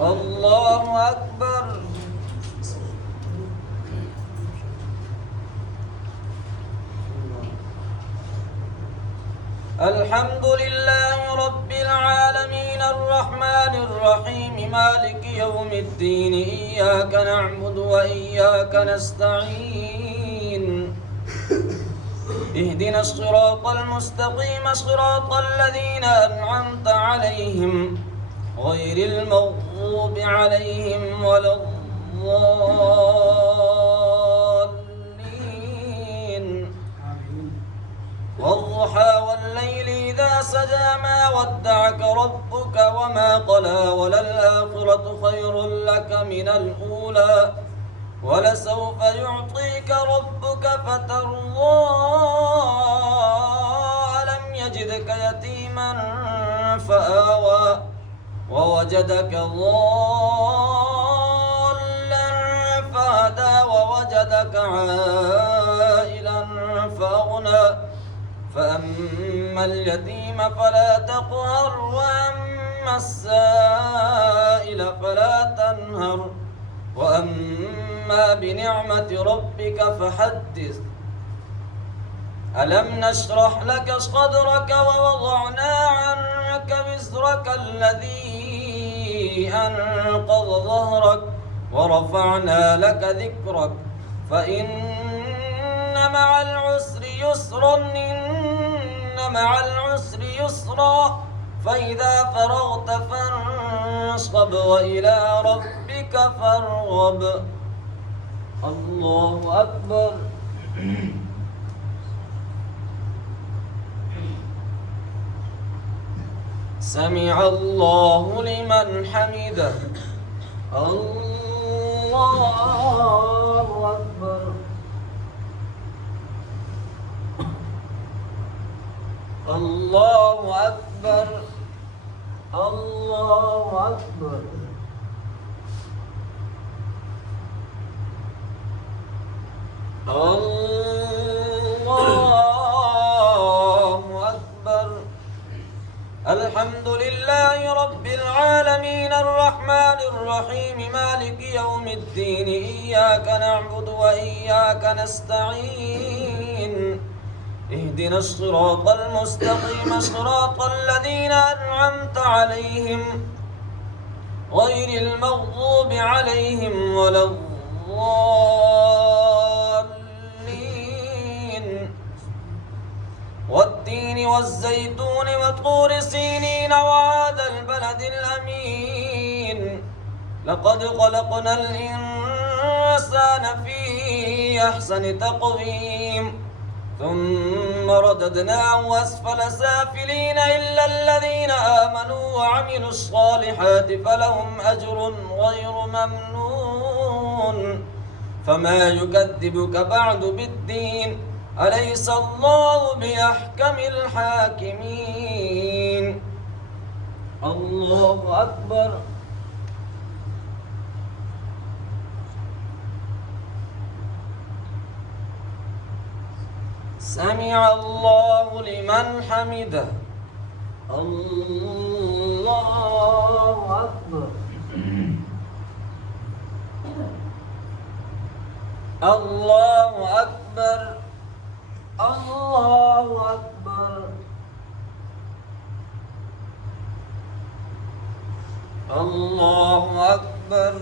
الله أكبر. الحمد لله رب العالمين الرحمن الرحيم مالك يوم الدين إياك نعبد وإياك نستعين اهدنا الصراط المستقيم صراط الذين أنعمت عليهم غير المغضوب عليهم ولا الضالين. والضحى والليل إذا سجى ما ودعك ربك وما قلى وللآخرة خير لك من الأولى ولسوف يعطيك ربك فترضى. ألم يجدك يتيما فآوى ووجدك ضالا فهدى ووجدك عائلا فأغنى. فأما اليتيم فلا تقهر وأما السائل فلا تنهر وأما بنعمة ربك فحدث. ألم نشرح لك صدرك ووضعنا عنك وزرك الذي أنقض ظهرك ورفعنا لك ذكرك فإن مع العسر يسرا إن مع العسر يسرا فإذا فرغت فانصب وإلى ربك فارغب. الله أكبر. سمع الله لمن حمده. الله أكبر. الله أكبر. الله أكبر. الله أكبر. الحمد لله رب العالمين الرحمن الرحيم مالك يوم الدين إياك نعبد وإياك نستعين اهدنا الصراط المستقيم صراط الذين أنعمت عليهم غير المغضوب عليهم ولا الضالين. والتين والزيتون وطور سينين وهذا البلد الأمين لقد خلقنا الإنسان في أحسن تقويم ثم رددناه أسفل سافلين إلا الذين آمنوا وعملوا الصالحات فلهم أجر غير ممنون. فما يكذبك بعد بالدين أليس الله بأحكم الحاكمين. الله أكبر. سمع الله لمن حمده. الله أكبر. الله أكبر. الله أكبر. الله أكبر.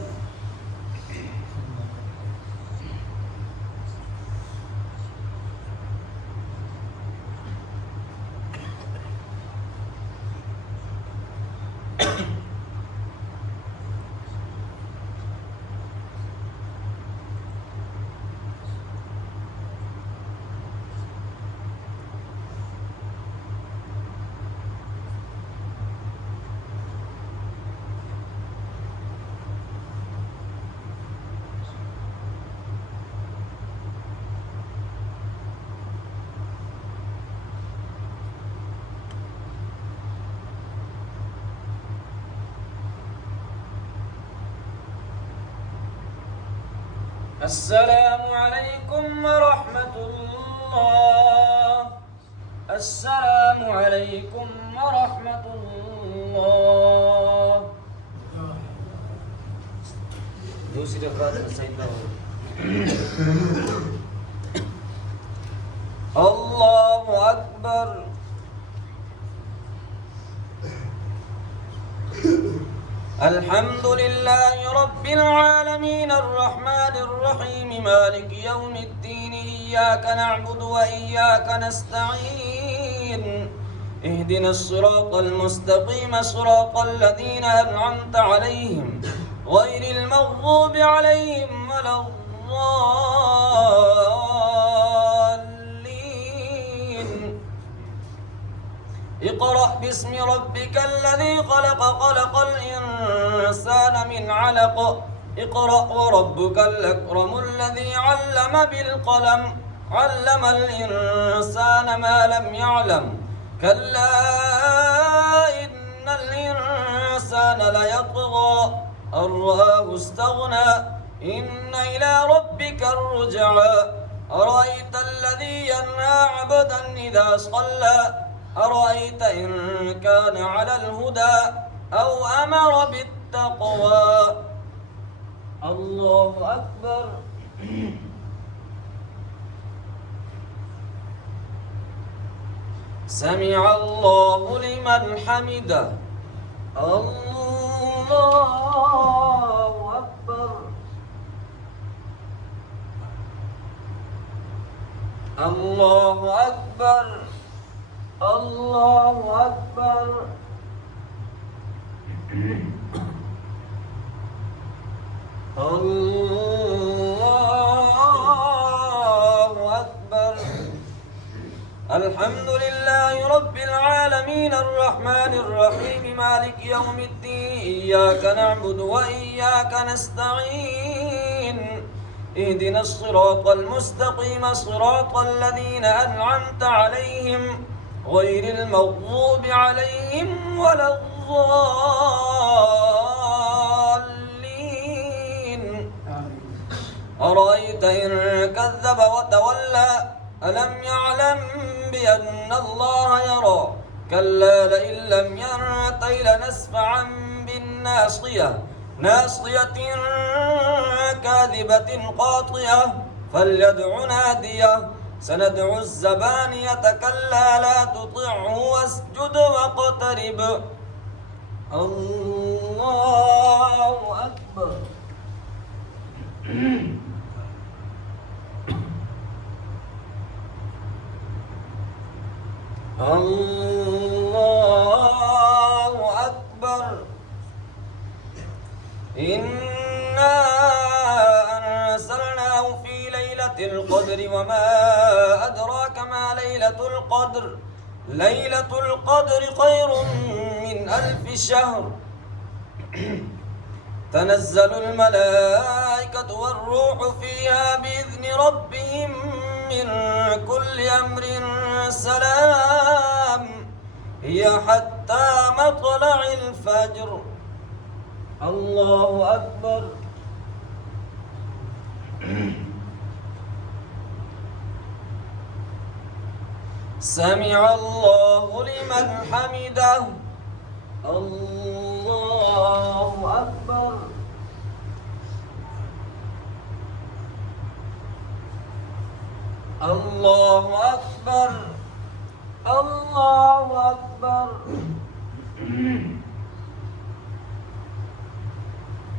السلام عليكم ورحمة الله. السلام عليكم ورحمة الله. दूसरी रकात में सजदा हो। अल्लाहु अकबर। अल्हम्दुलिल्लाहि रब्बिल आलमीन अर्रहमानिर रहीम मालिकि यौमिद्दीन इय्याका नअबुदु व इय्याका नस्तईन اهدنا الصراط المستقيم صراط الذين أنعمت عليهم غير المغضوب عليهم ولا الضالين. اقرأ باسم ربك الذي خلق خلق الإنسان من علق اقرأ وربك الأكرم الذي علم بالقلم علم الإنسان ما لم يعلم كلا إن الإنسان ليطغى أن رآه استغنى إن إلى ربك الرجعى أرأيت الذي ينهى عبدا إذا صلى أرأيت إن كان على الهدى أو أمر بالتقوى. الله أكبر. سمع الله لمن حمده. الله أكبر. الله أكبر. الله أكبر. الله أكبر. الحمد لله رب العالمين الرحمن الرحيم مالك يوم الدين إياك نعبد وإياك نستعين اهدنا الصراط المستقيم صراط الذين أنعمت عليهم غير المغضوب عليهم ولا الضالين. أرأيت إن كذب وتولى ألم يعلم بأن الله يرى كلا لئن لم ينته لنسفعا بالناصية ناصية كاذبة قاطعة فليدع ناديه سندع الزبانية كلا لا تطعه واسجد واقترب. الله أكبر. الله أكبر. إنا أنزلناه في ليلة القدر وما أدراك ما ليلة القدر ليلة القدر خير من 1000 شهر تنزل الملائكة والروح فيها بإذن ربهم من كل أمر سلام هي حتى مطلع الفجر. الله أكبر. سمع الله لمن حمده. الله أكبر. الله أكبر. الله أكبر.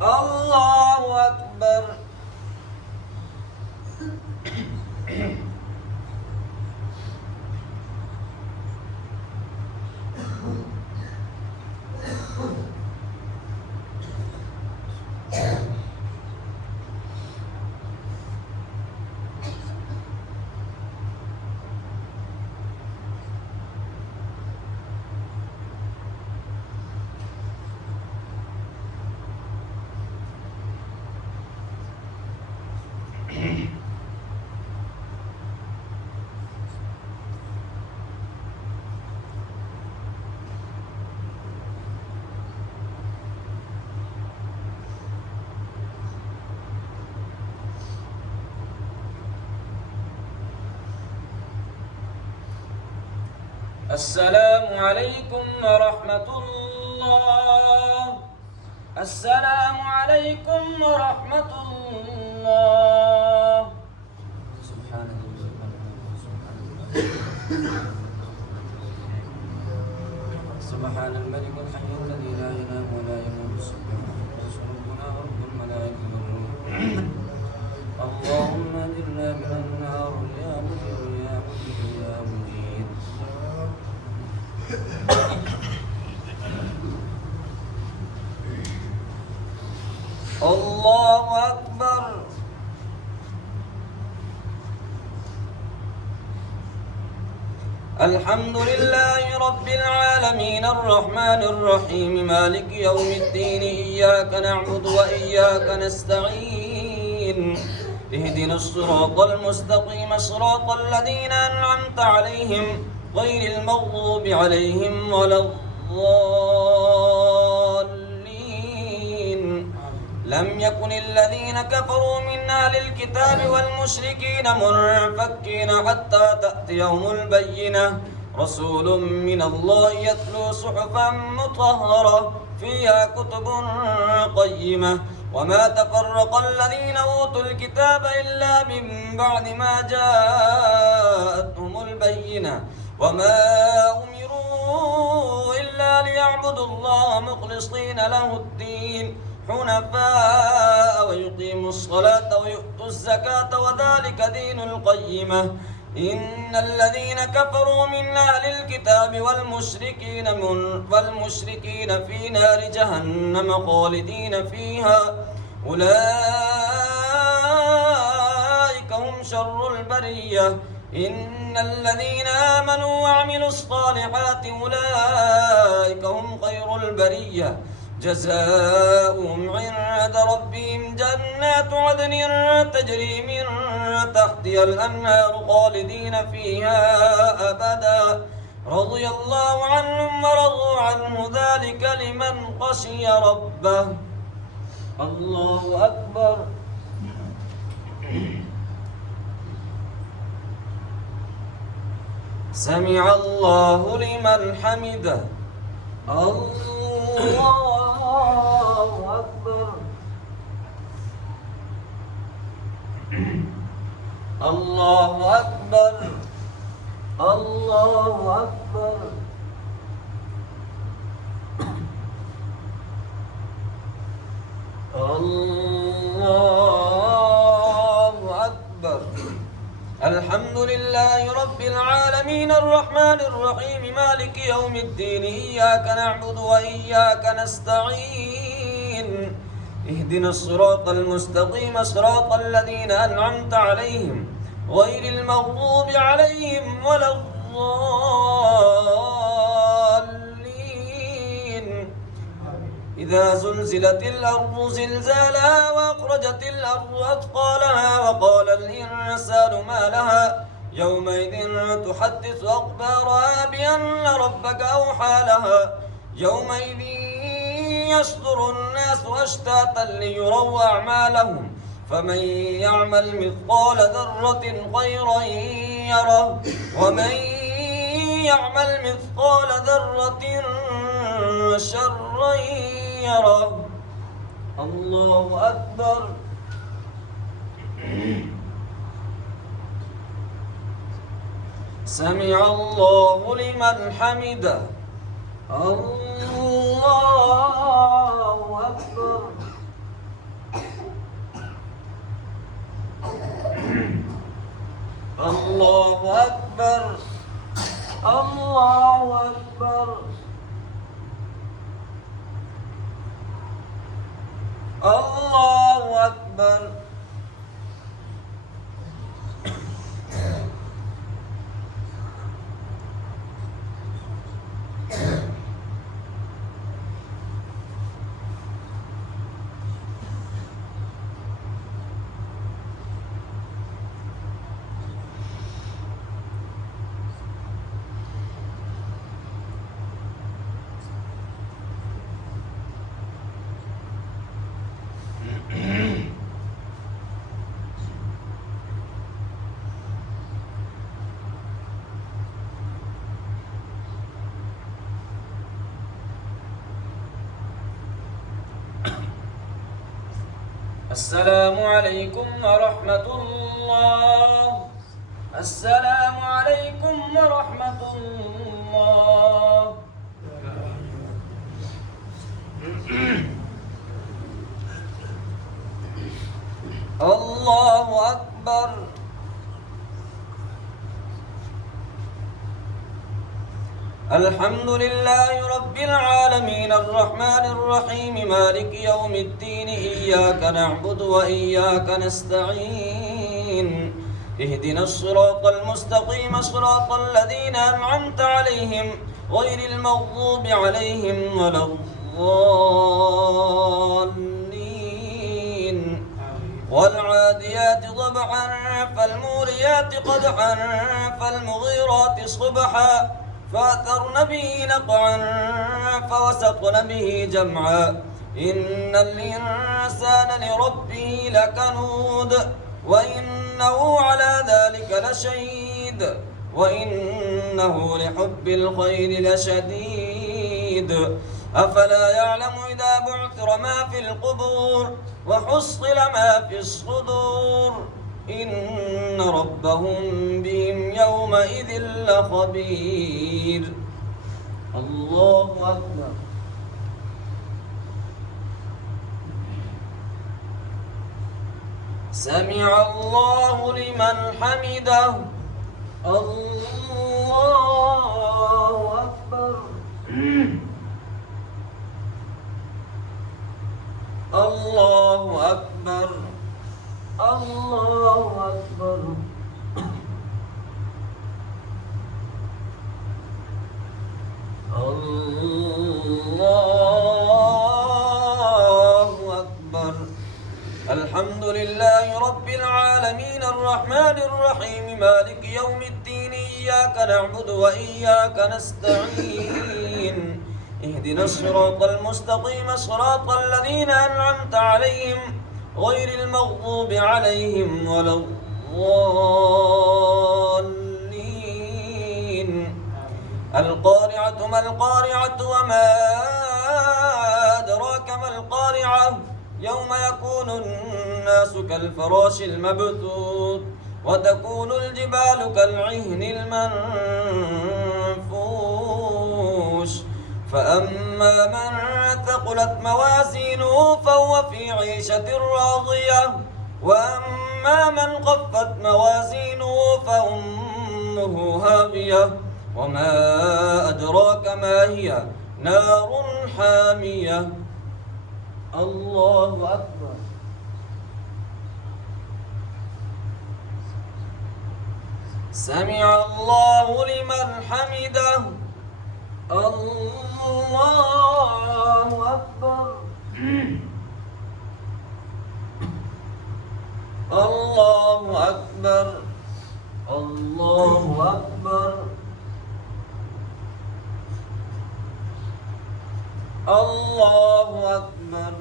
الله أكبر. السلام عليكم ورحمة الله. السلام عليكم ورحمة الله. سبحان سبحان الملك الحي الذي لا ينام ولا يموت. سبحان ربنا ورب الملائكة والروح. اللهم اجرنا من النار يا مجير يا مجير يا مجير. الله أكبر. الحمد لله رب العالمين الرحمن الرحيم مالك يوم الدين إياك نعبد وإياك نستعين اهدنا الصراط المستقيم صراط الذين أنعمت عليهم غير المغضوب عليهم ولا الضالين. لم يكن الذين كفروا من أهل الكتاب والمشركين منفكين حتى تأتيهم البينة رسول من الله يتلو صحفا مطهرة فيها كتب قيمة وما تفرق الذين أوتوا الكتاب إلا من بعد ما جاءتهم البينة وما أمروا إلا ليعبدوا الله مخلصين له الدين حنفاء ويقيموا الصلاة ويؤتوا الزكاة وذلك دين القيمة. إن الذين كفروا من أهل الكتاب والمشركين في نار جهنم خالدين فيها أولئك هم شر البرية. إن الذين آمنوا وعملوا الصالحات أولئك هم خير البرية جزاؤهم عند ربهم جنات عدن تجري من تحتها الأنهار خالدين فيها أبدا رضي الله عنهم ورضوا عنه ذلك لمن خشي ربه. الله أكبر. سمع الله لمن حمده. الله أكبر. الله أكبر. الله أكبر. الله أكبر. الحمد لله رب العالمين الرحمن الرحيم مالك يوم الدين إياك نعبد وإياك نستعين اهدنا الصراط المستقيم صراط الذين أنعمت عليهم غير المغضوب عليهم ولا الضالين. إذا زلزلت الأرض زلزالها وأخرجت الأرض أثقالها وقال الإنسان ما لها يومئذ تحدث أخبارها بأن ربك أوحى لها يومئذ يصدر الناس أشتاتا ليروا أعمالهم فمن يعمل مثقال ذرة خيرا يره ومن يعمل مثقال ذرة شرا يره. الله أكبر. سمع الله لمن حمده. الله أكبر. الله أكبر. الله أكبر. الله أكبر. السلام عليكم ورحمة الله. السلام عليكم ورحمة الله. الله أكبر. الحمد لله رب العالمين الرحمن الرحيم مالك يوم الدين إياك نعبد وإياك نستعين اهدنا الصراط المستقيم صراط الذين أنعمت عليهم غير المغضوب عليهم ولا الضالين والعاديات ضبحا فالموريات قدحا فالمغيرات صبحا فأثرن به نقعا فوسطن به جمعا إن الإنسان لربه لكنود وإنه على ذلك لشهيد وإنه لحب الخير لشديد أفلا يعلم إذا بعثر ما في القبور وحصل ما في الصدور إن ربهم بهم يومئذ لخبير. الله أكبر. سمع الله لمن حمده. الله أكبر. الله أكبر. الله أكبر. الله أكبر. الحمد لله رب العالمين الرحمن الرحيم مالك يوم الدين إياك نعبد وإياك نستعين اهدنا الصراط المستقيم صراط الذين أنعمت عليهم غير المغضوب عليهم ولا الضالين. القارعة ما القارعة وما أدراك ما القارعة يوم يكون الناس كالفراش المبثوث وتكون الجبال كالعهن المنفوش فأما من ثقلت موازينه فهو في عيشة راضية وأما من خفت موازينه فأمه هاوية وما أدراك ما هي نار حامية. الله أكبر. سمع الله لمن حمده. الله أكبر. الله أكبر. الله أكبر. الله أكبر.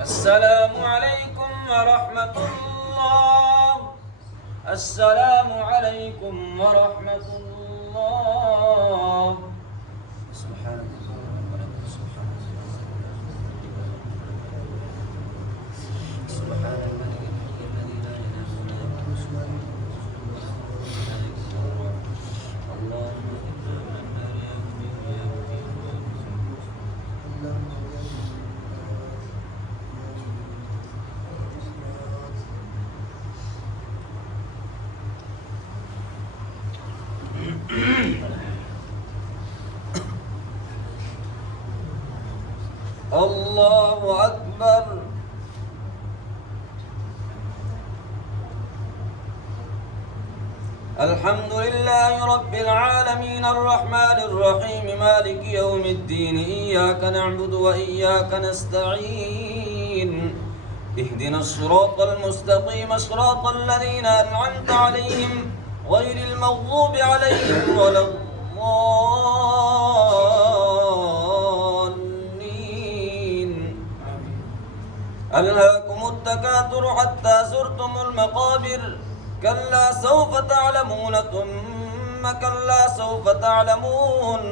السلام عليكم ورحمة الله. السلام عليكم ورحمة الله. سبحانك سبحان الملك الحي الذي لا إله إلا هو اللهم إنا من النار يا الله أكبر. الحمد لله رب العالمين الرحمن الرحيم مالك يوم الدين إياك نعبد وإياك نستعين اهدنا الصراط المستقيم صراط الذين أنعمت عليهم غير المغضوب عليهم ولا الضالين. ألهاكم التكاثر حتى زرتم المقابر كلا سوف تعلمون ثم كلا سوف تعلمون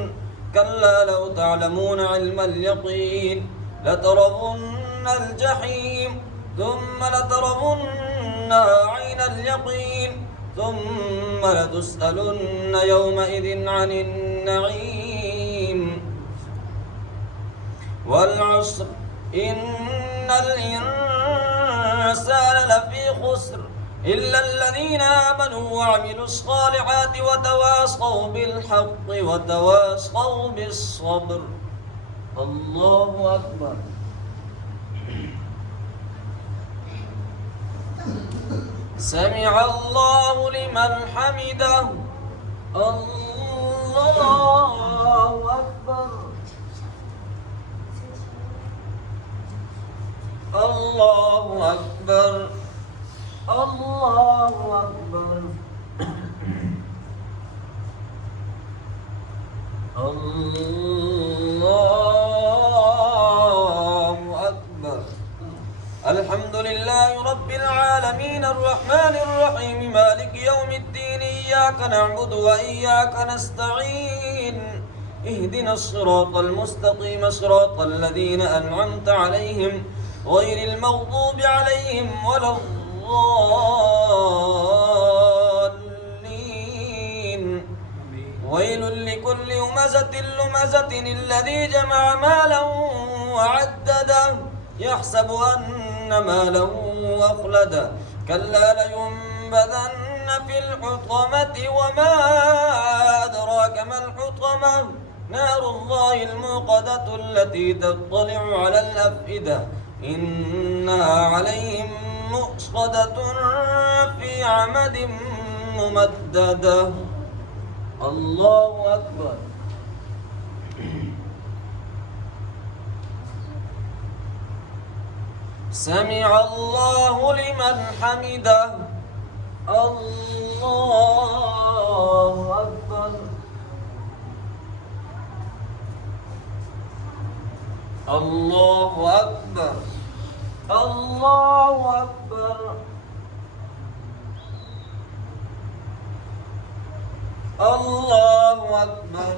كلا لو تعلمون علم اليقين لترون الجحيم ثم لترونها عين اليقين ثم لتسألن يومئذ عن النعيم. والعصر إن الإنسان لفي خسر إلا الذين آمنوا وعملوا الصالحات وتواصوا بالحق وتواصوا بالصبر. الله أكبر. سمع الله لمن حمده. الله أكبر. الله أكبر. الله أكبر. الله أكبر. الحمد لله رب العالمين الرحمن الرحيم مالك يوم الدين إياك نعبد وإياك نستعين اهدنا الصراط المستقيم صراط الذين أنعمت عليهم غير المغضوب عليهم ولا الضالين. ويل لكل همزة لمزة الذي جمع مالا وعدده يحسب أن ماله أخلده كلا لينبذن في الحطمة وما أدراك ما الحطمة نار الله الموقدة التي تطلع على الأفئدة إنها عليهم مؤصدة في عمد ممددة. الله أكبر. سمع الله لمن حمده. الله أكبر. الله أكبر. الله أكبر. الله أكبر.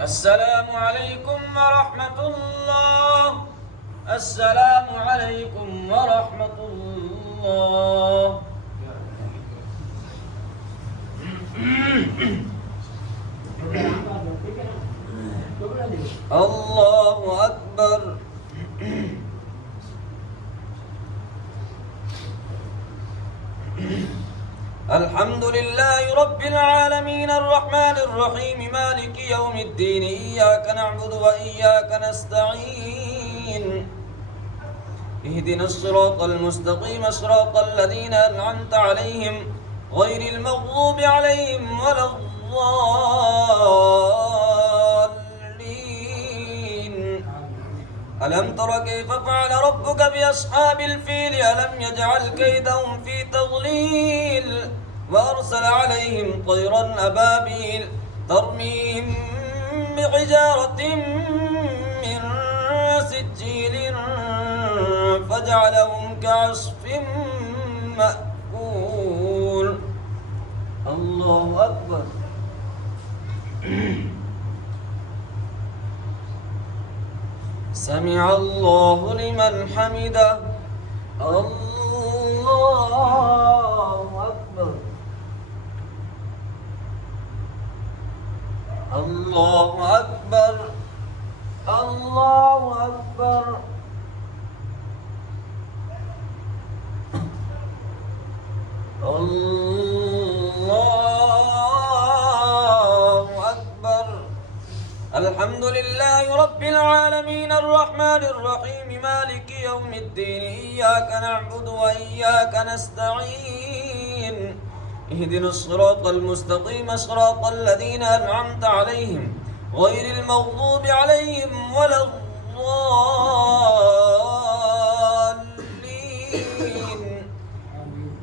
السلام عليكم ورحمة الله. السلام عليكم ورحمة الله. الله أكبر. الحمد لله رب العالمين الرحمن الرحيم مالك يوم الدين إياك نعبد وإياك نستعين اهدنا الصراط المستقيم صراط الذين أنعمت عليهم غير المغضوب عليهم ولا الضالين. ألم تر كيف فعل ربك بأصحاب الفيل ألم يجعل كيدهم في تضليل وأرسل عليهم طيرا أبابيل ترميهم بحجارة من سجيل فجعلهم كعصف المأكول. الله أكبر. سمع الله لمن حمده. الله أكبر. الله أكبر. الله أكبر. الله أكبر. الحمد لله رب العالمين الرحمن الرحيم مالك يوم الدين إياك نعبد وإياك نستعين اهدنا الصراط المستقيم صراط الذين أنعمت عليهم غير المغضوب عليهم ولا الضالين.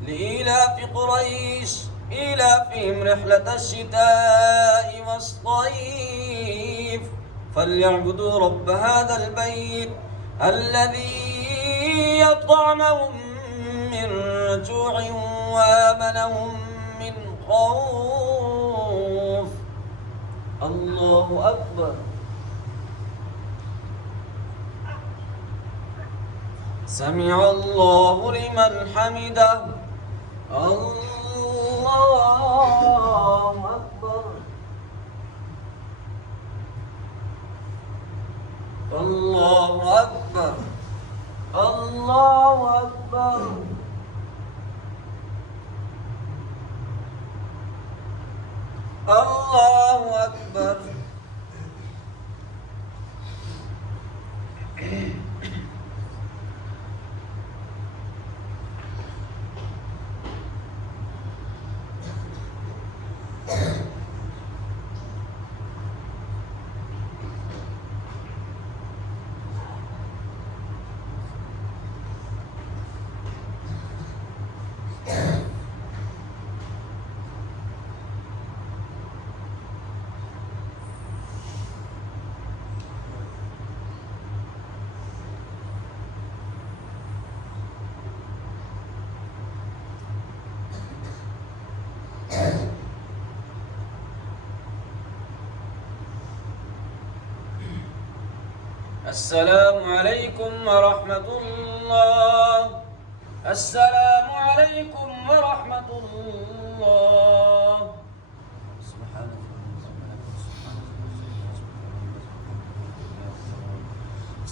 لإيلاف قريش إيلافهم رحلة الشتاء والصيف فليعبدوا رب هذا البيت الذي يطعمهم من جوع وآمنهم من خوف. الله أكبر. سمع الله لمن حمده. الله أكبر. الله أكبر. الله أكبر. الله أكبر. السلام عليكم ورحمة الله. السلام عليكم ورحمة الله.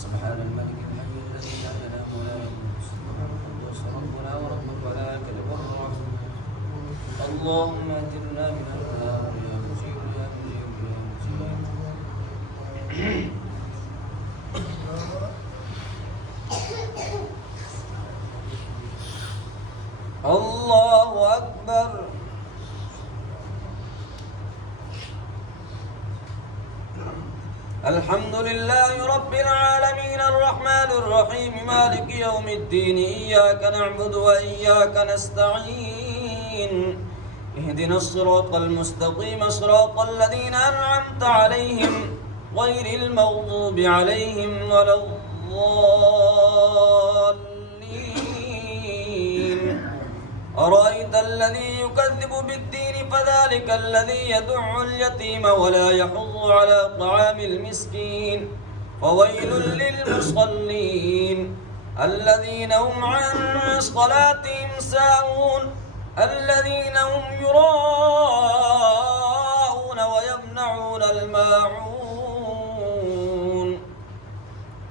سبحان الملك الحي الذي لا ينام ولا يموت قدوس ربنا ورب الملائكة والروح. اللهم اجرنا من النار يا مجيب يا مجيب يا مجيب. الله أكبر. الحمد لله رب العالمين الرحمن الرحيم مالك يوم الدين إياك نعبد وإياك نستعين اهدنا الصراط المستقيم صراط الذين أنعمت عليهم غير المغضوب عليهم ولا الضالين. أرأيت الذي يكذب بالدين فذلك الذي يدع اليتيم ولا يحض على طعام المسكين فويل للمصلين الذين هم عن صلاتهم ساهون الذين هم يراءون ويمنعون الماعون.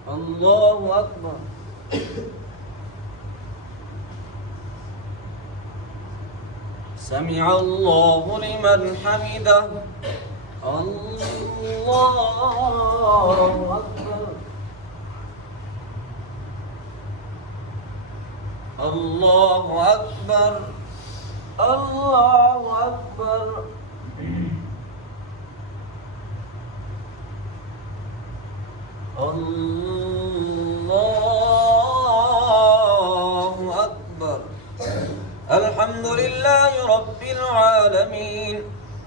الله أكبر. سمع الله لمن حمده. الله أكبر. الله أكبر. الله أكبر. الله أكبر. الحمد لله رب العالمين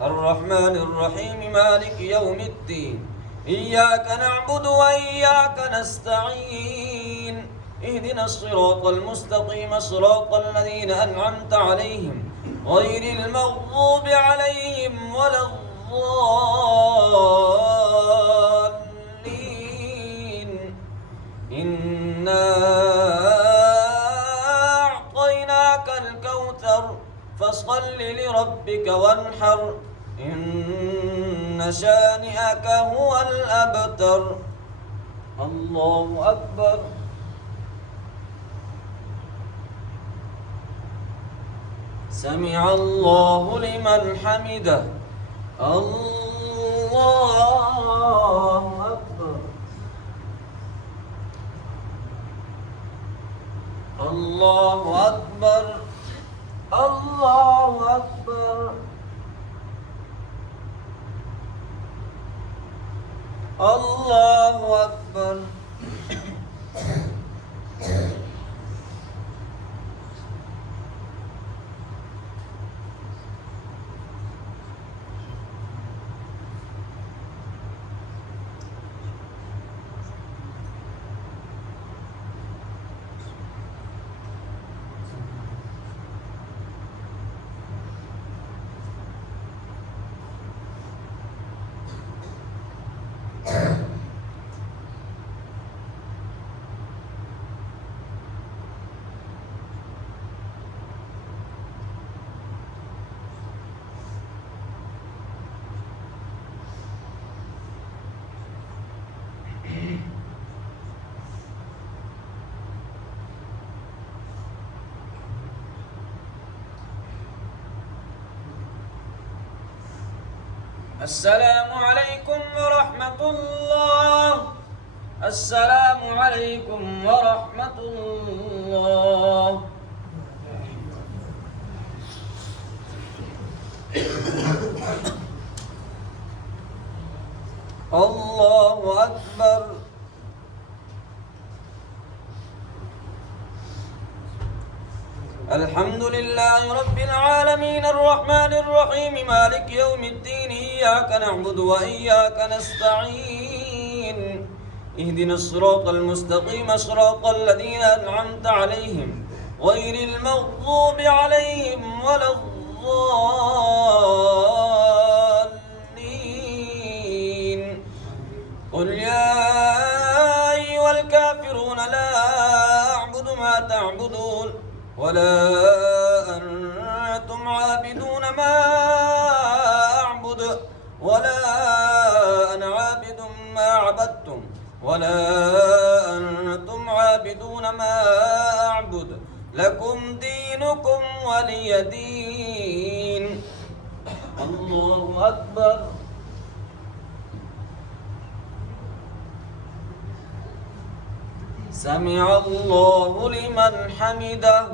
الرحمن الرحيم مالك يوم الدين إياك نعبد وإياك نستعين اهدنا الصراط المستقيم صراط الذين أنعمت عليهم غير المغضوب عليهم ولا الضالين. إنا أعطيناك الكوثر فصل لربك وانحر إن شانئك هو الأبتر. الله أكبر. سمع الله لمن حمده. الله أكبر. الله أكبر. الله أكبر. الله أكبر. السلام عليكم ورحمة الله. السلام عليكم ورحمة الله. الله أكبر. الحمد لله رب العالمين الرحمن الرحيم مالك يوم الدين إياك نعبد وإياك نستعين اهدنا الصراط المستقيم صراط الذين أنعمت عليهم غير المغضوب عليهم ولا الضالين. قل يا أيها الكافرون لا أعبد ما تعبدون ولا أنتم عابدون ما أعبد ولا أنا عابد ما عبدتم ولا أنتم عابدون ما أعبد لكم دينكم ولي دين. الله أكبر. سمع الله لمن حمده.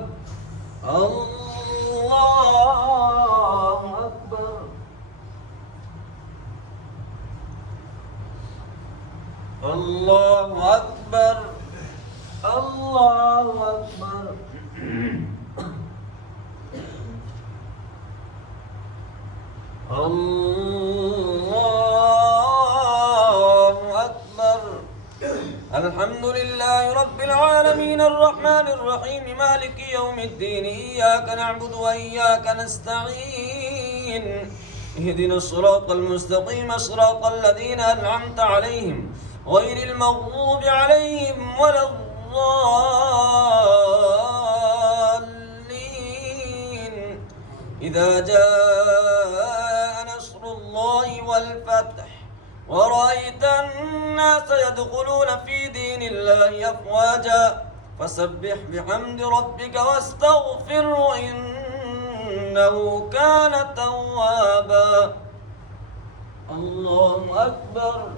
الله أكبر. الله أكبر. الله أكبر. الله أكبر. الحمد لله رب العالمين الرحمن الرحيم مالك يوم الدين إياك نعبد وإياك نستعين اهدنا الصراط المستقيم صراط الذين أنعمت عليهم غير المغضوب عليهم ولا الضالين. إذا جاء نصر الله والفتح ورأيت الناس يدخلون في دين الله أفواجا فسبح بحمد ربك واستغفره إنه كان توابا. الله أكبر.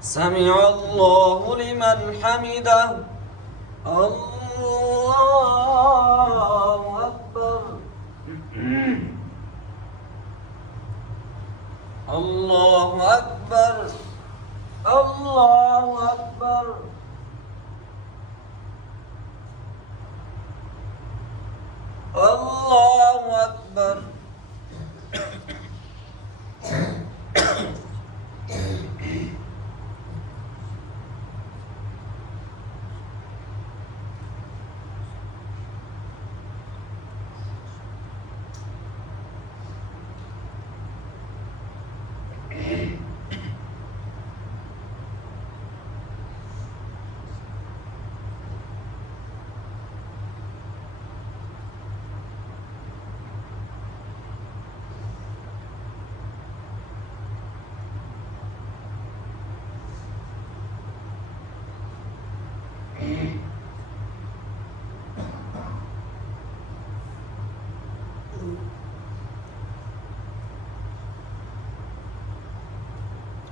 سمع الله لمن حمده. الله أكبر. الله أكبر. الله أكبر. الله أكبر.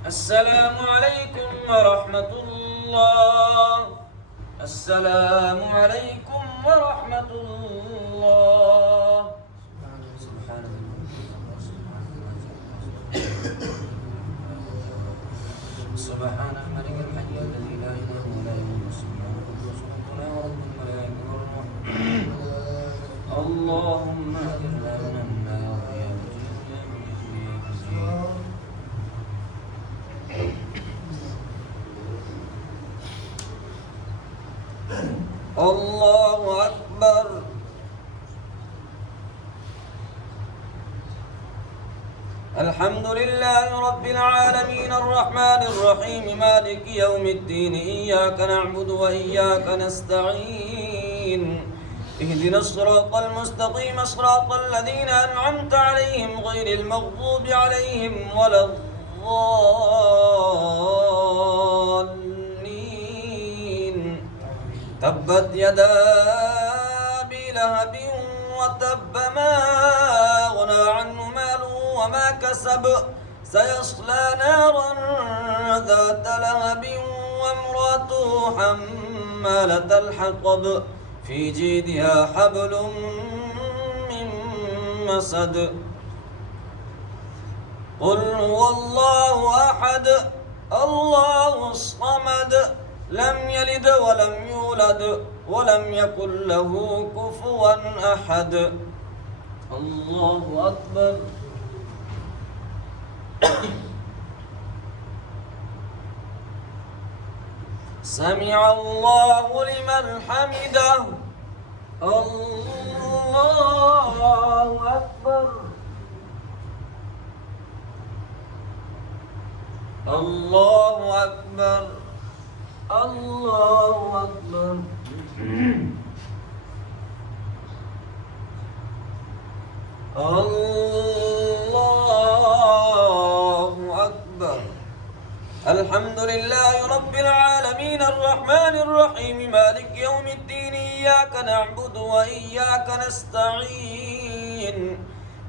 السلام عليكم ورحمة الله. السلام عليكم ورحمة الله. سبحان الملك الحي الذي لا إله ولا يموت سبحانه ربنا ورب الملائكة والروح. اللهم أجرنا من النار يا مجيب يا مجيب يا مجيب. الله أكبر. الحمد لله رب العالمين الرحمن الرحيم مالك يوم الدين إياك نعبد وإياك نستعين اهدنا الصراط المستقيم صراط الذين أنعمت عليهم غير المغضوب عليهم ولا الضالين. تبت يدا أبي لهب وتب ما أغنى عنه ماله وما كسب سيصلى نارا ذات لهب وامرأته حمالة الحطب في جيدها حبل من مسد. قل هو الله أحد الله الصمد لم يلد ولم يولد ولم يكن له كفوا أحد. الله أكبر. سمع الله لمن حمده. الله أكبر. الله أكبر. الله أكبر. الله أكبر. الحمد لله رب العالمين الرحمن الرحيم مالك يوم الدين إياك نعبد وإياك نستعين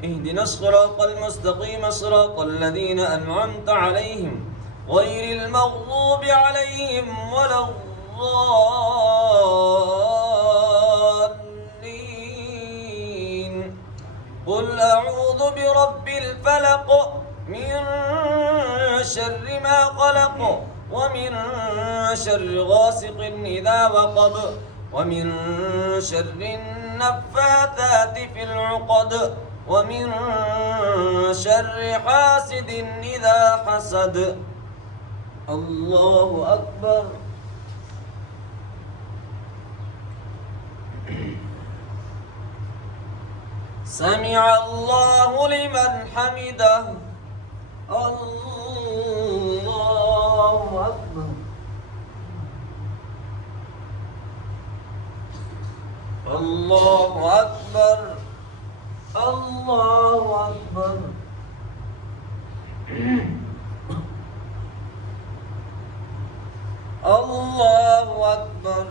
اهدنا الصراط المستقيم صراط الذين أنعمت عليهم غير المغضوب عليهم ولا الضالين. قل أعوذ برب الفلق من شر ما خلق ومن شر غاسق إذا وقب ومن شر النفاثات في العقد ومن شر حاسد إذا حسد. الله أكبر. سمع الله لمن حمده. الله أكبر. الله أكبر. الله أكبر. الله أكبر.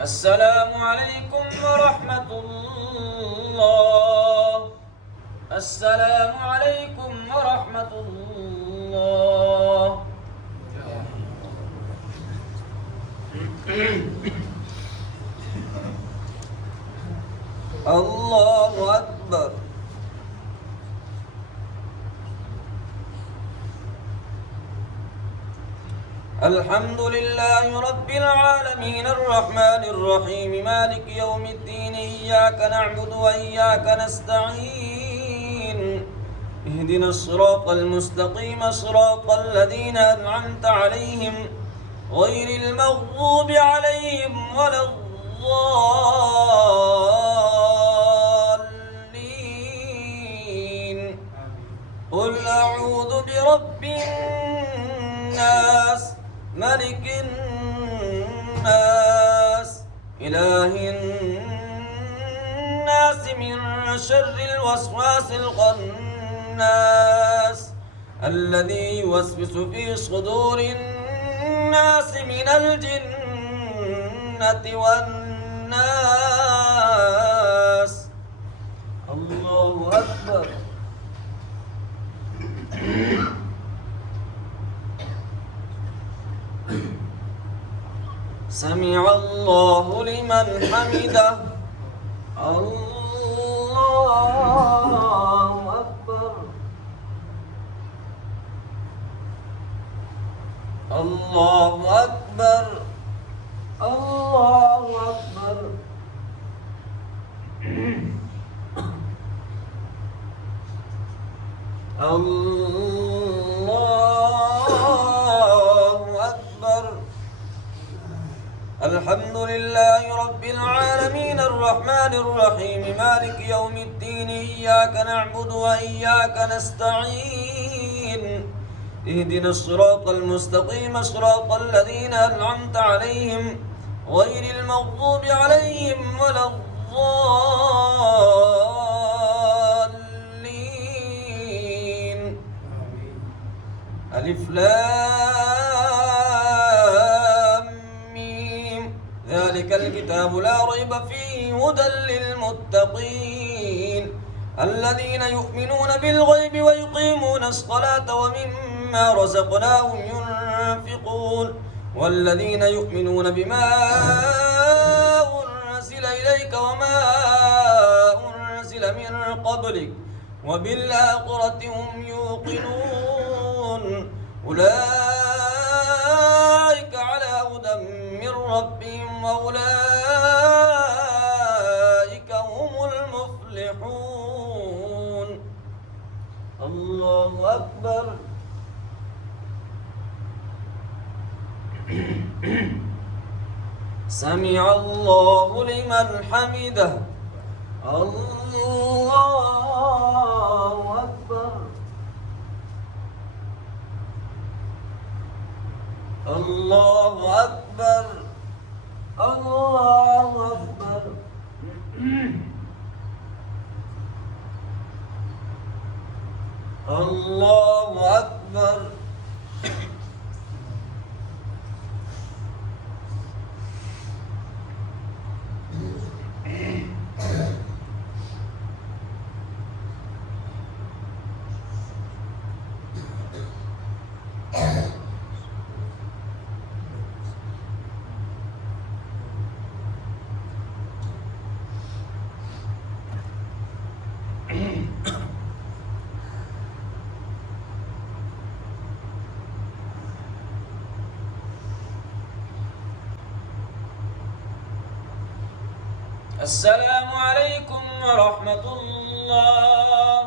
السلام عليكم ورحمة الله. السلام عليكم ورحمة الله. الله أكبر. الحمد لله رب العالمين الرحمن الرحيم مالك يوم الدين إياك نعبد وإياك نستعين اهدنا الصراط المستقيم صراط الذين أنعمت عليهم غير المغضوب عليهم ولا الضالين قل أعوذ برب الناس ملك الناس إله الناس من شر الوسواس الخناس الذي يوسوس في صدور الناس من الجنة والناس. الله أكبر. سمع الله لمن حمده. الله أكبر. الله أكبر. الله أكبر. الله أكبر. الحمد لله رب العالمين الرحمن الرحيم مالك يوم الدين إياك نعبد وإياك نستعين اهدنا الصراط المستقيم صراط الذين أنعمت عليهم غير المغضوب عليهم ولا الضالين. ألف لام ميم ذلك الكتاب لا ريب فيه هدى للمتقين الذين يؤمنون بالغيب ويقيمون الصلاة ومما رزقناهم ينفقون والذين يؤمنون بما أنزل إليك وما أنزل من قبلك وبالآخرة هم يوقنون أولئك على هدى من ربهم وأولئك هم المفلحون. الله أكبر. سمع الله لمن حمده. الله أكبر. الله أكبر. الله أكبر. الله أكبر. السلام عليكم ورحمة الله.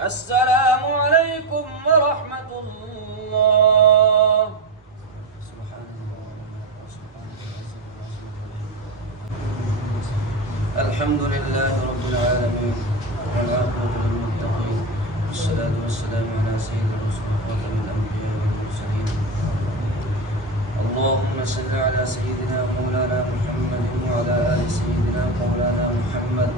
السلام عليكم ورحمة الله. سبحان الله. الحمد لله رب العالمين والعاقبة للمتقين والصلاة والسلام على سيد الرسل وخاتم الأنبياء والمرسلين. اللهم صل على سيدنا مولانا محمد وعلى آل سيدنا مولانا محمد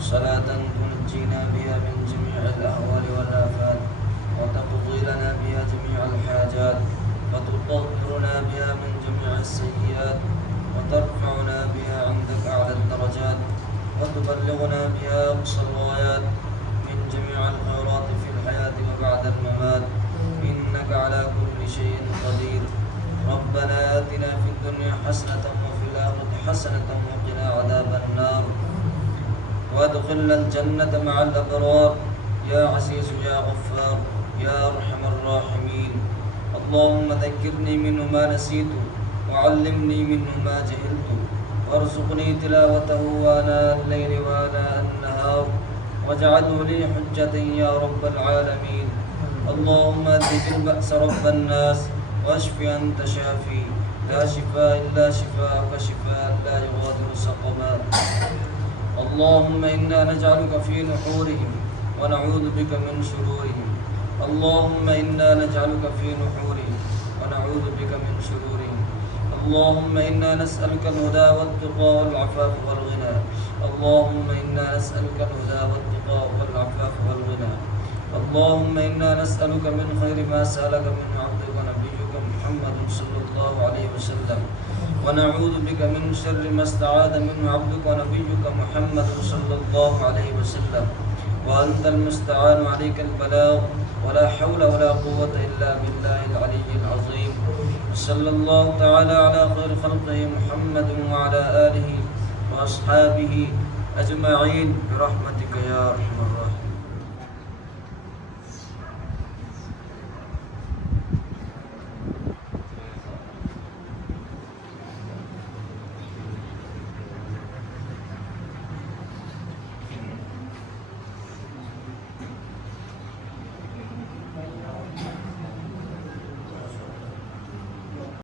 صلاة تنجينا بها من جميع الأهوال والآفات وتقضي لنا بها جميع الحاجات وتطهرنا بها من جميع السيئات وترفعنا بها عندك أعلى الدرجات وتبلغنا بها أقصى الغايات من جميع الخيرات في الحياة وبعد الممات إنك على كل شيء قدير. ربنا آتنا في الدنيا حسنة وفي الآخرة حسنة وقنا عذاب النار وادخلنا الجنة مع الأبرار يا عزيز يا غفار يا أرحم الراحمين. اللهم ذكرني منه ما نسيت وعلمني منه ما جهلت وارزقني تلاوته وآناء الليل وآناء النهار واجعله لي حجة يا رب العالمين. اللهم اذهب البأس رب الناس واشف أنت شافي لا شفاء إلا شفاءك شفاء لا يغادر سقما. اللهم إنا نجعلك في نحورهم ونعوذ بك من شرورهم. اللهم إنا نجعلك في نحورهم ونعوذ بك من شرورهم. اللهم إنا نسألك الهدى والتقى والعفاف والغنى. اللهم إنا نسألك الهدى والتقى والعفاف والغنى. اللهم إنا نسألك من خير ما سألك منه عبدك ونبيك محمد صلى الله عليه وسلم ونعوذ بك من شر ما استعاذ منه عبدك ونبيك محمد صلى الله عليه وسلم وأنت المستعان عليك البلاغ ولا حول ولا قوة إلا بالله العلي العظيم. صلى الله تعالى على خير خلقه محمد وعلى آله وأصحابه أجمعين برحمتك يا أرحم الراحمين.